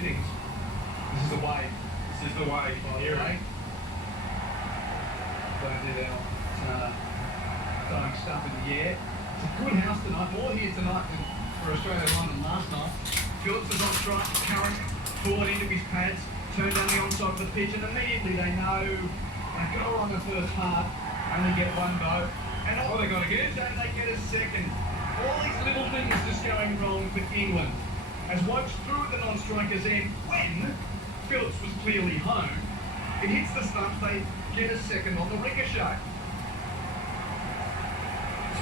innings. This is the way. This is the way. Here, eh? Don't do that. Throwing stuff in the air. It's a good house tonight. More here tonight than for Australia London last night. Phillips is on strike. Curran forward into his pads. Turned down the onside of the pitch, and immediately they know they go on the first half. Only get one vote. And all they got to get is they get a second. All these little things just going wrong for England. As Wokes threw at the non-striker's end when Phillips was clearly home, it hits the stumps, they get a second on the ricochet.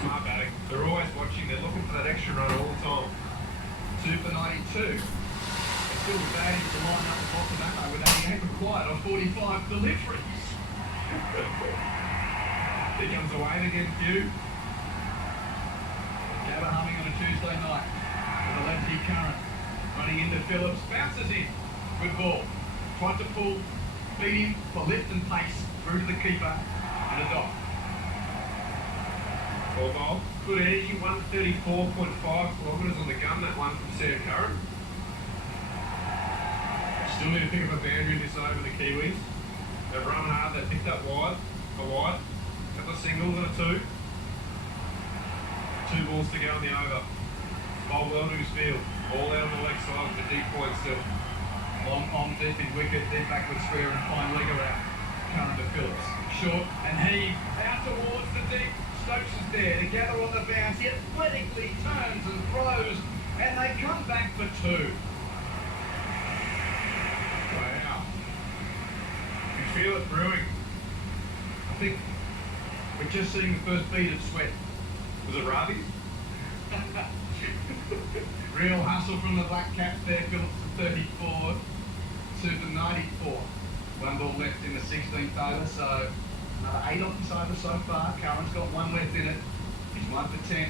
Smart batting. They're always watching. They're looking for that extra run all the time. 2 for 92. It's still bad to line up the bottom of that with 88 required on 45 deliveries. Here comes away again, Hugh. Gabba humming on a Tuesday night with a lefty Curran running into Phillips, bounces in. Good ball. Tried to pull, beat him for lift and pace through to the keeper and a dot. Ball bowl. Good energy, 134.5 kilometres on the gun, that one from Sam Curran. Still need to pick up a boundary this over the Kiwis. They've run hard, they picked up wide, a wide, a couple of singles and a two. 2 balls to go on the over. Bowl well to his field. All out on the leg side with a deep point still. Long on deep in wicket, then backward square and fine legger out. Curran to Phillips. Short and heave out towards the deep. Stokes is there to gather on the bounce. He athletically turns and throws, and they come back for 2. Wow. You feel it brewing. I think we're just seeing the first beat of sweat. Was it Ravi? Real hustle from the Black Caps there. Phillips to 34, 2 for 94. 1 ball left in the 16th over, so another 8 off his over so far. Curran's got 1 left in it. He's 1 for 10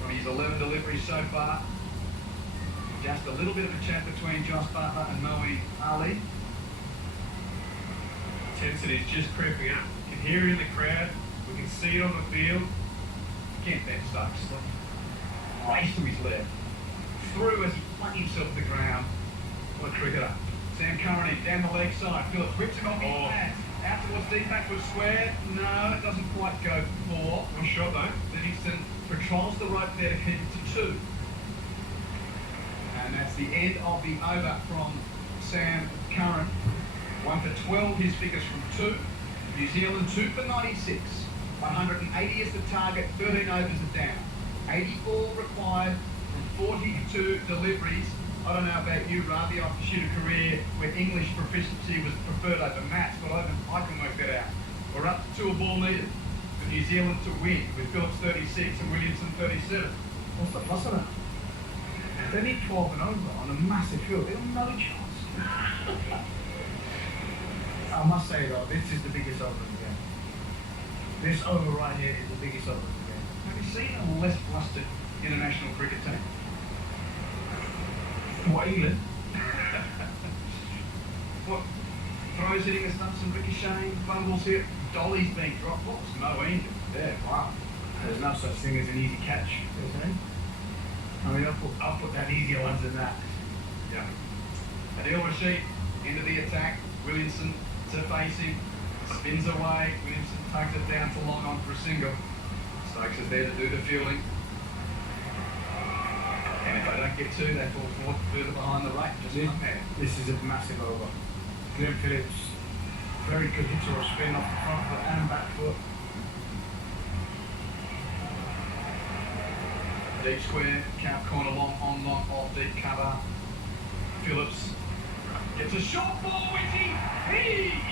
from his 11 deliveries so far. Just a little bit of a chat between Josh Butler and Moeen Ali. Intensity is just creeping up. You can hear it in the crowd. We can see it on the field. Can't bet Stokes. Race to his left. Through as he flung himself to the ground. What a cricketer. Sam Curran in down the leg side. Phillips whips him off his pads. Out towards deep backward square. No, it doesn't quite go for 4. One shot though. Livingston patrols the rope there to keep it to 2. And that's the end of the over from Sam Curran. 1 for 12, his figures from 2. New Zealand 2 for 96. 180 is the target, 13 overs are down. 84 required from 42 deliveries. I don't know about you, Ravi. I pursued a career where English proficiency was preferred over maths, but I can work that out. We're up to 2 a ball needed for New Zealand to win, with Phillips 36 and Williamson 37. What's the plus of that? They need 12 and over on a massive field. They have no chance. I must say though, this is the biggest over of the game. This over right here is the biggest over of the game. Have you seen a less flustered international cricket team? What, England? What? Throws hitting the stumps and ricocheting, fumbles here, dollies being dropped. What was no England there? Wow. There's no such thing as an easy catch, isn't it? I mean, I'll put that easier ones in that. Yeah. Adil Rashid into the attack. Williamson to face him. Spins away. Williamson tugs it down to long on for a single. Stokes is there to do the fielding. And if they don't get 2, they fall forward further behind the rate. Just not there. This is a massive over. Glenn Phillips, very good hitter or spin off the front foot and back foot. Deep square, count corner, long on, long off, deep cover. Phillips gets a short ball, which he heaves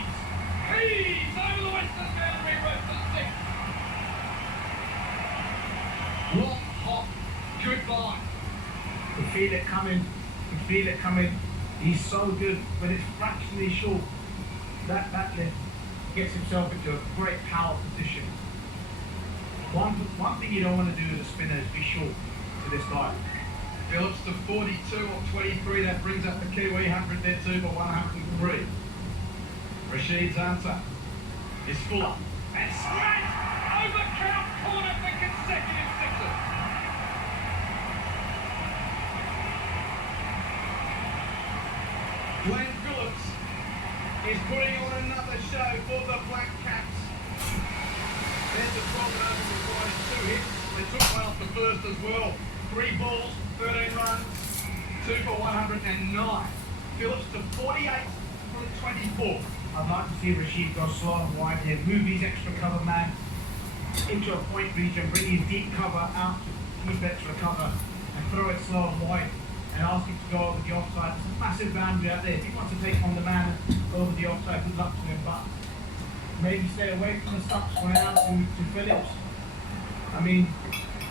over the western boundary, road for 6. Long hop, goodbye. You feel it coming. You feel it coming. He's so good, but it's fractionally short. That lift gets himself into a great power position. One thing you don't want to do as a spinner is be short to this guy. Phillips to 42 or 23, that brings up the Kiwi 100 there too for 103. Rashid's answer is full. And straight over count corner for consecutive 6s. Glenn Phillips is putting on another show for the Black Caps. There's the 12 and over required 2 hits. They took one off the first as well. 3 balls, 13 runs, 2 for 109. Phillips to 48 from 24. I'd like to see Rashid go slow and wide here, move his extra cover man into a point region, bring his deep cover out, keep extra cover, and throw it slow and wide, and ask him to go over the offside. It's a massive boundary out there. If he wants to take on the man over the offside, good luck to him, but maybe stay away from the stumps for now to Phillips. I mean,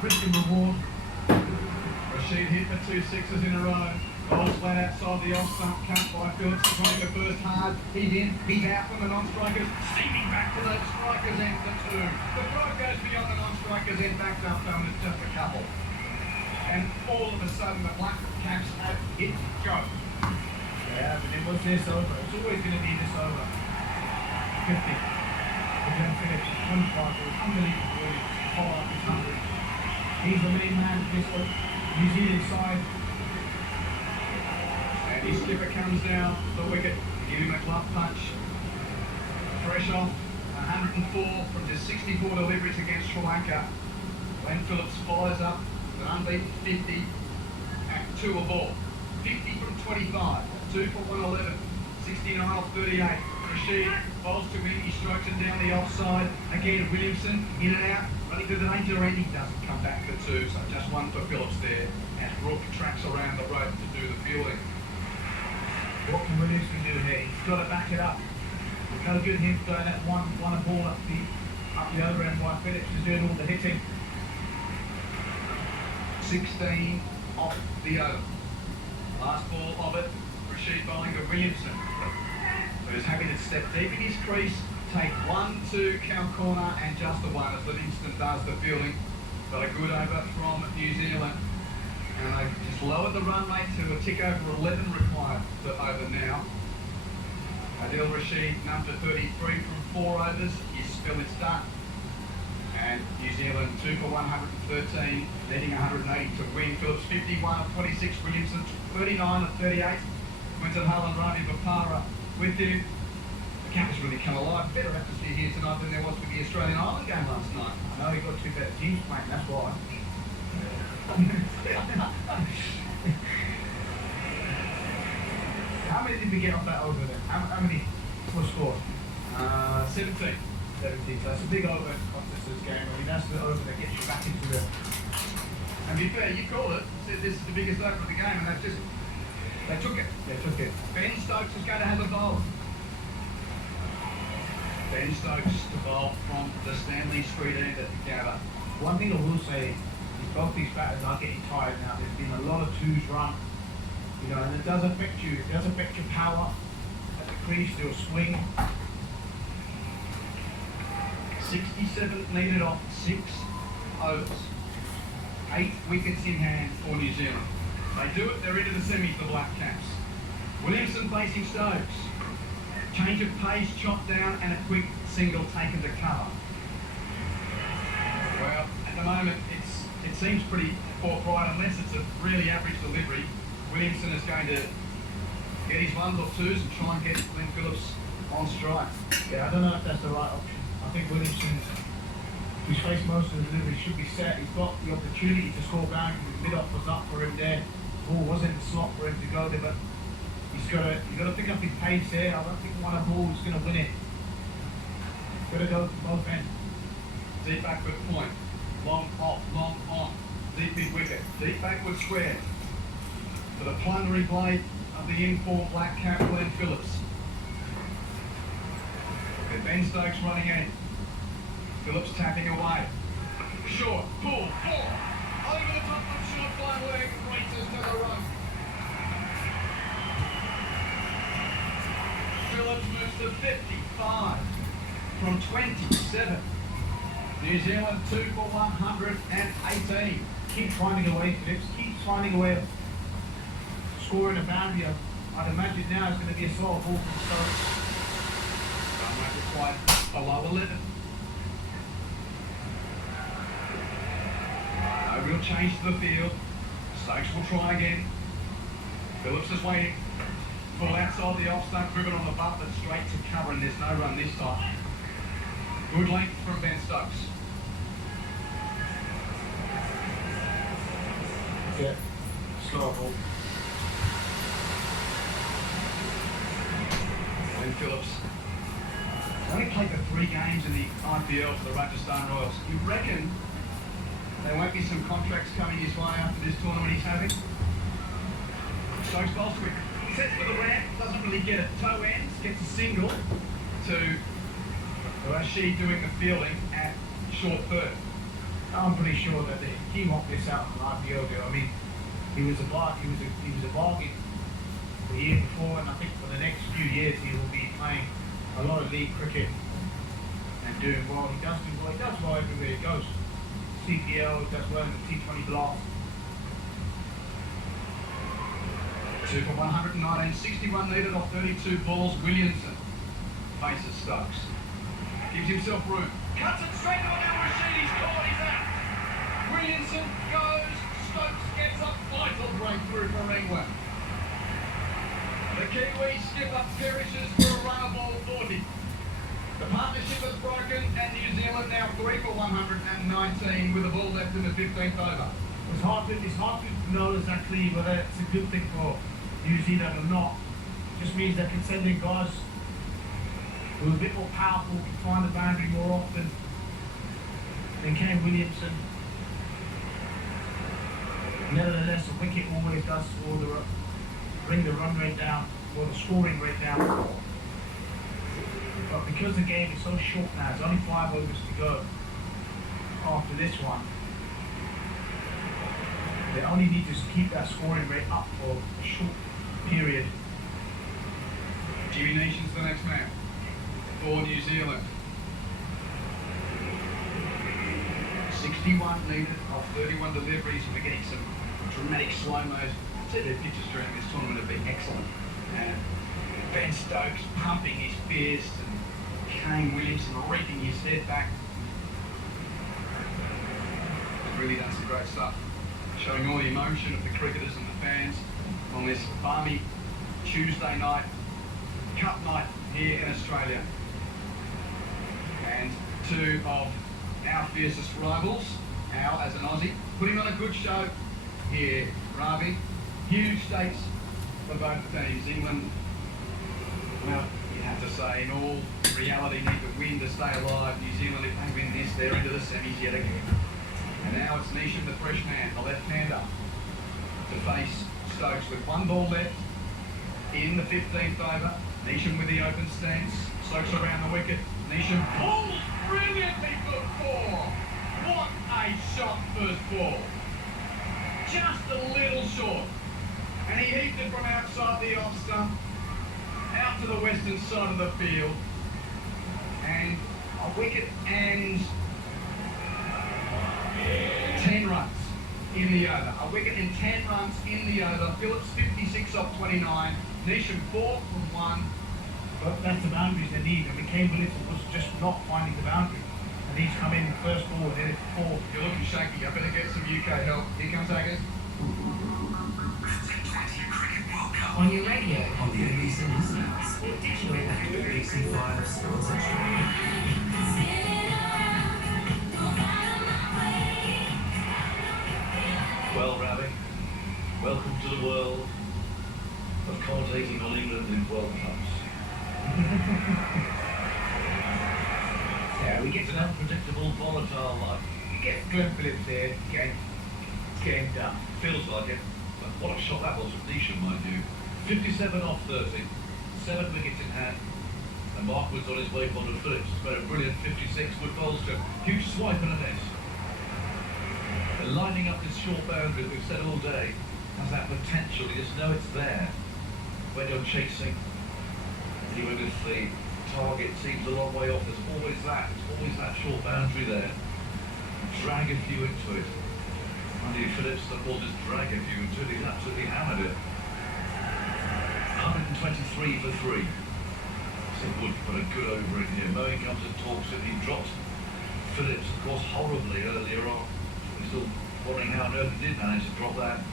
risk and reward. Rashid hit for 2 sixes in a row. Balls flat outside the off stump, cut by Phillips. He's running the first hard. He's in. He's out from the non-strikers. Steaming back to the strikers end for 2. The throw goes beyond the non-strikers end, back up though, and it's just a couple. And all of a sudden the Black Caps have hit go. Yeah, but it was this over. It's always going to be this over. 50. For Glenn Phillips, 25. It was unbelievable. Follow-up is hungry. He's the main man of this New Zealand side. And his skipper comes down the wicket to give him a glove punch. Fresh off 104 from just 64 deliveries against Sri Lanka. Glenn Phillips follows up with an unbeaten 50 at 2 a ball. 50 from 25, 2 for 111, 69 off 38. Rashid bowls to him, he strokes it down the offside. Again, Williamson in and out, running to the danger end. He doesn't come back for 2, so just 1 for Phillips there. As Rook tracks around the rope to do the fielding. What can Williamson do here? He's got to back it up. There's no good him throwing that one ball up the other end while Phillips is doing all the hitting. 16 off the over. Last ball of it, Rashid bowling to Williamson, who's happy to step deep in his crease, take 1, 2, count corner, and just the 1 as Livingston does the fielding. Got a good over from New Zealand. And they just lowered the run rate to a tick over 11 required for over now. Adil Rashid, number 33 from 4 overs. His spell is done. And New Zealand 2 for 113, netting 180 to win. Phillips 51 of 26, Williamson 39 of 38. Quinton Hull and Ravi Vapara with him. The cap has really come alive. Better atmosphere here tonight than there was for the Australian Island game last night. I know he got 2 better teams playing, that's why. How many did we get off that over then? How many was scored? 17. 17. So that's a big over in Costa's game. I mean, that's the over that gets you back into the... And to be fair, you called it, said this is the biggest over of the game, and they took it. They took it. Ben Stokes is going to have a bowl. Ben Stokes to bowl from the Stanley Street end at Gabba. One thing I will say is both these batters are getting tired now. There's been a lot of 2s run, you know, and it does affect you. It does affect your power at the crease, your swing. 67 needed off 6 overs. 8 wickets in hand for New Zealand. They do it, they're into the semis, the Black Caps. Williamson facing Stokes. Change of pace, chop down, and a quick single taken to cover. Well, at the moment, it seems pretty forthright, unless it's a really average delivery. Williamson is going to get his 1s or 2s and try and get Glenn Phillips on strike. Yeah, I don't know if that's the right option. I think Williamson, who's faced most of the delivery, should be set. He's got the opportunity to score down. The mid-off was up for him there. Ball was in the slot for him to go there, but he's got to pick up his pace there. I don't think one ball is going to win it. Got to go to both ends. Deep backward point. Long off, long on. Deep mid wicket. Deep backward square. For the plundering blade of the in-form Black Cap, Glenn Phillips. And Ben Stokes running in. Phillips tapping away. Short, pull, 4. Over the top of short fly leg, races to the run. Phillips moves to 55 from 27. New Zealand 2 for 118. Keep finding a way, Phillips. Keep finding a way of scoring a boundary. I'd imagine now it's going to be a slow ball from Stokes. Run rate required below 11. No real change to the field. Stokes will try again. Phillips is waiting. Full outside the off stump, driven on the butt, but straight to cover, and there's no run this time. Good length from Ben Stokes. Yeah, slow ball. Ben Phillips. Only played the 3 games in the IPL for the Rajasthan Royals. You reckon there won't be some contracts coming his way after this tournament he's having? Stokes bowls quick. Sets for the ramp, doesn't really get it. Toe ends, gets a single to Rashid doing the fielding at short third. I'm pretty sure that he won't miss out on the IPL deal. I mean, he was a bargain the year before, and I think for the next few years he will be playing a lot of league cricket and doing well. He does well everywhere he goes. CPL, he does well in the T20 block. 2 for 119, 61 needed off 32 balls. Williamson faces Stokes. Gives himself room. Cuts it straight to Al Rashid. He's caught. He's out. Williamson goes. Stokes gets a vital breakthrough for England. The Kiwi skipper perishes for a run of ball 40. The partnership has broken, and New Zealand now 3 for 119 with the ball left in the 15th over. It's hard to know exactly whether it's a good thing for New Zealand or not. It just means they can send in guys who are a bit more powerful, can find the boundary more often than Kane Williamson. Nevertheless, a wicket always does bring the run rate down, or the scoring rate down. But because the game is so short now, there's only 5 overs to go after this one. They only need to keep that scoring rate up for a short period. Jimmy Nation's the next man for New Zealand. 61 needed off 31 deliveries, and we're getting some dramatic slow-mos. I'd say their pitches during this tournament have been excellent. And Ben Stokes pumping his fist, and Kane Williamson reaping his head back. They've really done some great stuff, showing all the emotion of the cricketers and the fans on this balmy Tuesday night, cup night here in Australia. And 2 of our fiercest rivals, Al as an Aussie, putting on a good show here, Ravi. Huge stakes for both teams. England, well, you have to say, in all reality, need to win to stay alive. New Zealand, if they win this, they're into the semis yet again. And now it's Neesham, the fresh man, the left-hander, to face Stokes with 1 ball left in the 15th over. Neesham with the open stance. Stokes around the wicket. Neesham pulls brilliantly for 4. What a shot first ball. Just a little short. And he heaved it from outside the off stump out to the western side of the field. And a wicket and 10 runs in the over. A wicket and 10 runs in the over. Phillips 56 off 29. Neesham 4 from 1. But that's the boundaries they need. I mean, Kane Williamson was just not finding the boundary. And he's come in first ball and hit it 4. You're looking shaky. I better get some UK help. Here comes Agnes. On your radio, on the ABC News, or digital at ABC5 Sports Australia. Well, Ravi, welcome to the world of commentating on England in World Cups. Yeah, we get It's an unpredictable, volatile life. Glenn Phillips there, getting done. Feels like it. But what a shot that was from Neesham, mind you. 57 off 30, 7 wickets in hand, and Mark Wood's on his way on to Phillips. It's made a brilliant 56. Wood bowls to huge swipe and a miss. And lining up this short boundary that we've said all day has that potential. You just know it's there when you're chasing. Even if the target seems a long way off, there's always that short boundary there. Drag a few into it. Andy Phillips, the ball just drag a few into it. He's absolutely hammered it. 123 for 3. So Wood put a good over in here. Mowing comes and talks and he drops Phillips, of course, horribly earlier on. We're still wondering how on earth he did manage to drop that.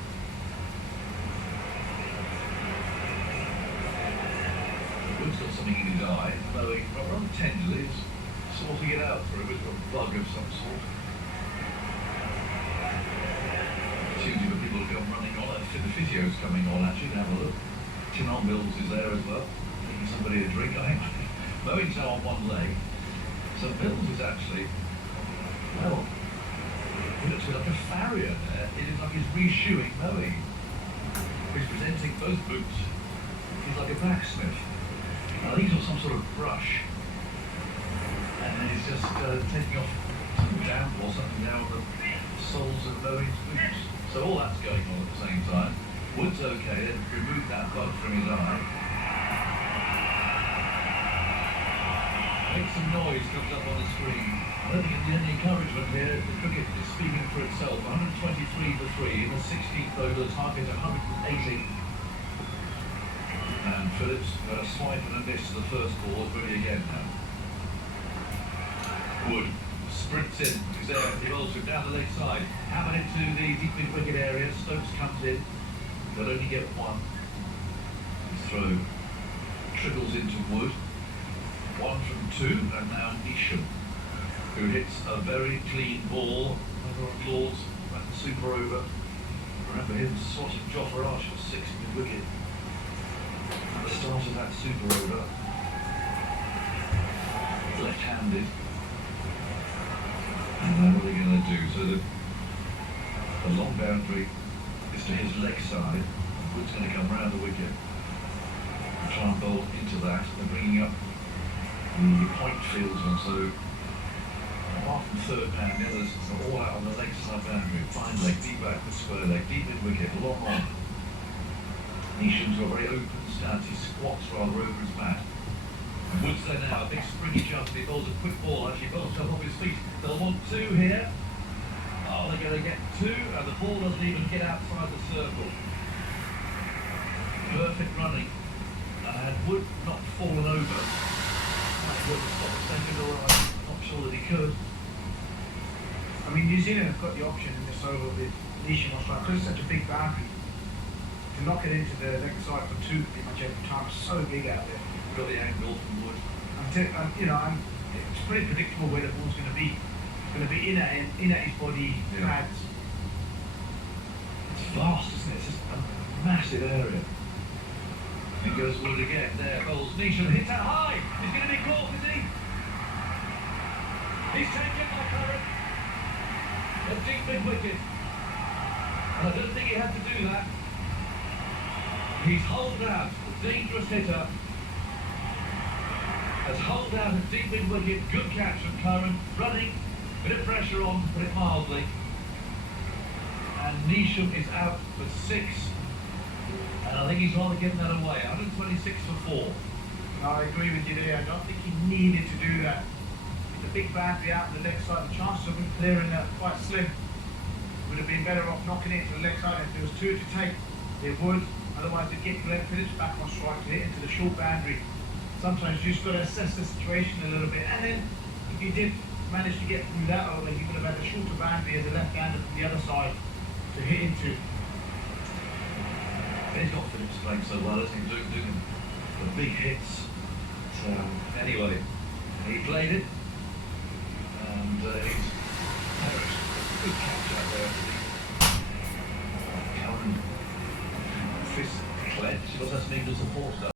running in his eye, mowing rather tenderly, is sorting it out for him. It's got a bug of some sort. Opportunity for people to come running on. The physio's coming on actually, to have a look. Tin on Mills is there as well, taking somebody a drink. I think mowing's now on one leg. So Mills is actually, well, he looks like a farrier there. It is like he's reshoeing mowing. He's presenting both boots. He's like a blacksmith. I think he's got some sort of brush. And then he's just taking off some damp or something down the soles of Mowing's boots. So all that's going on at the same time. Wood's okay, then remove that bug from his eye. Make some noise comes up on the screen. I don't think in the end encouragement here, the cricket is speaking for itself. 123 for 3 in the 16th over, the target 180. And Phillips got a swipe and a miss to the first ball, ready again now. Wood sprints in, he's there, he rolls him down the leg side, hammered into the deep mid-wicket area. Stokes comes in, they'll only get one. His throw trickles into Wood. 1 from 2, and now Neesham, who hits a very clean ball. Another applause at the super over. Remember him swatting Jofra Arch for 6 mid-wicket at the start of that super over. Left-handed. And now what are they going to do? So the long boundary is to his leg side. Wood's going to come round the wicket and try and bowl into that. They're bringing up the point fieldsman, so apart from third man, the others are all out on the leg side boundary. Fine leg, deep back with square leg, deep mid wicket, long on. Neesham's got a very open stance, he squats rather over his bat. And Wood's there now, a big springy jump, he bowls a quick ball, actually bowls up off his feet. They'll want 2 here. Oh, they're going to get 2, and the ball doesn't even get outside the circle. Perfect running. And had Wood not fallen over, would have stopped a second, or I'm not sure that he could. I mean, New Zealand have got the option in this over with Neesham on strike, because it's such a big boundary. To knock it into the leg side for 2 pretty much every time, it's so big out there. Got the angle from Wood. It's pretty predictable where the ball's going to be. It's going to be in at his body pads. It's vast, isn't it? It's just a massive area. And goes Wood again. There, bowls Neesham, hits that high. He's going to be caught, is he? He's taken by Curran. A deep mid wicket. And I don't think he had to do that. He's holed out, the dangerous hitter. Has holed out a deep mid wicket. Good catch from Curran. Running, bit of pressure on, put it mildly. And Neesham is out for 6. And I think he's rather getting that away. 126 for 4. No, I agree with you there. I don't think he needed to do that. It's a big boundary out on the leg side. The chances of him clearing that quite slim. Would have been better off knocking it to the leg side. If there was 2 to take, they would. Otherwise, they'd get Glenn Phillips back on strike to hit into the short boundary. Sometimes you just got to assess the situation a little bit. And then, if you did manage to get through that over, you would have had a shorter boundary as a left-hander from the other side to hit into. He's got Phillips playing so well, isn't he? Doing the big hits. So, anyway, he played it. And he's perished. Good catch out there. Curran fist clenched. He was listening to support.